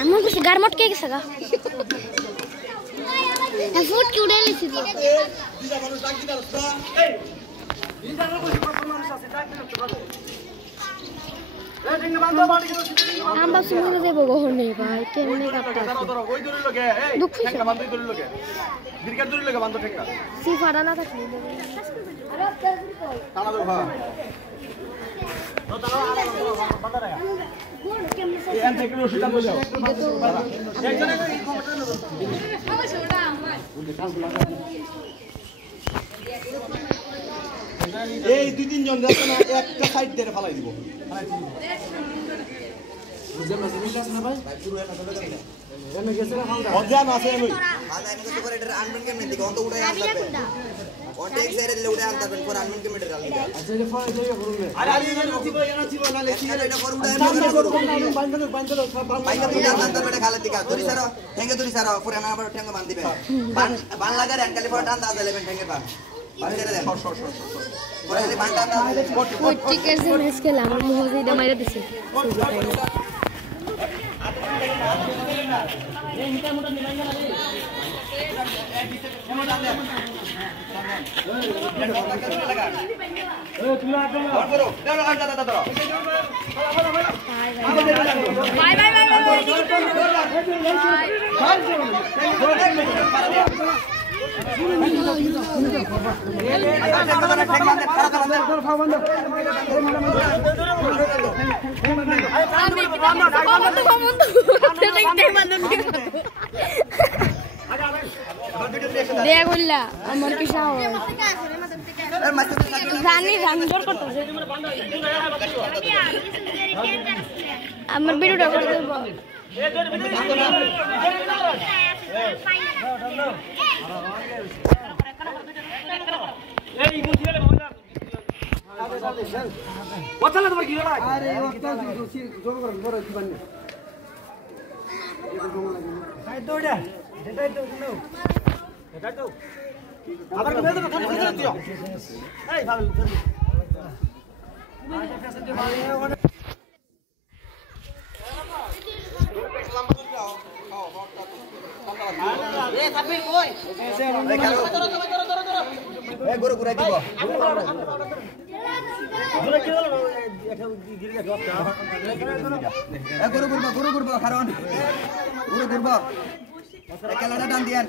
আমার কাছে গারমট কে গেছে গা ফুট কি উড়ে লিছিল আমরা সুমনে দেব গহনে ভাই কেমনে কাটতা ওই দড়ি লগে এই ঠেকা বান্ধই দড়ি লগে দীর্ঘ দড়ি লগে বান্ধ ঠেকা সি ফাড়া না থাকলে আরে টানা দাও ভাই তো দাও বান্ধা রাখা কোন কেমনে এই এন থেকে রশিদ আনবো যাও একজনে এই খবরটা নেব ওটা আমার এই দুই তিন জন যাচ্ছে না একটা সাইড দিয়ে ফালাই দিব বুঝছেন না মিলাস না ভাই পুরো একটা চলে গেল এনে গেছে না ফালদা অজান আছে আমি ফালদা এনে কিছু করে এটা আনবেন কেমনে দিকে অন্ত উড়াই আনবেন অন্ত এক সাইডে দিলে উড়াই আনবেন পর আনবেন কেমনে ডাল দিবা আচ্ছা এটা ফালাই যাইয়া করবে আরে আরে এনে ছিল না লেখি এটা পর উড়াই বান্ধলো আনতে বেটা খালা দিকা ধরি সারা ঠেঙ্গে ধরি সারা পরে না আবার ঠেঙ্গে বান্ধ দিবে বান লাগার এনকালি পর টান দাও দিবেন ঠেঙ্গে বান বান্ধে দেন সর পরে খালি বান টান দাও টিকেট যে ম্যাচ খেলা আমার মুহজিদে মাইরা দিছে দেয়া গল্লা আমার কি সাহস জানি জোর করতেছে আমার ভিডিওটা করে দেব ওছালা তোমার কি হলো আরে ওটা জোর করে বড় কি বানি তাই তো ওটা এটাই তো নাও এটাই তো আবার কি বেদনা খালি করে দিও এই ভালো এই সাবির কই এই গরু ঘুরাই দিব গরু কি হলো এটা গিরে গেল এই গরু ঘুরবা কারণ গরু ঘুরবা খেলাটা টান দিয়েন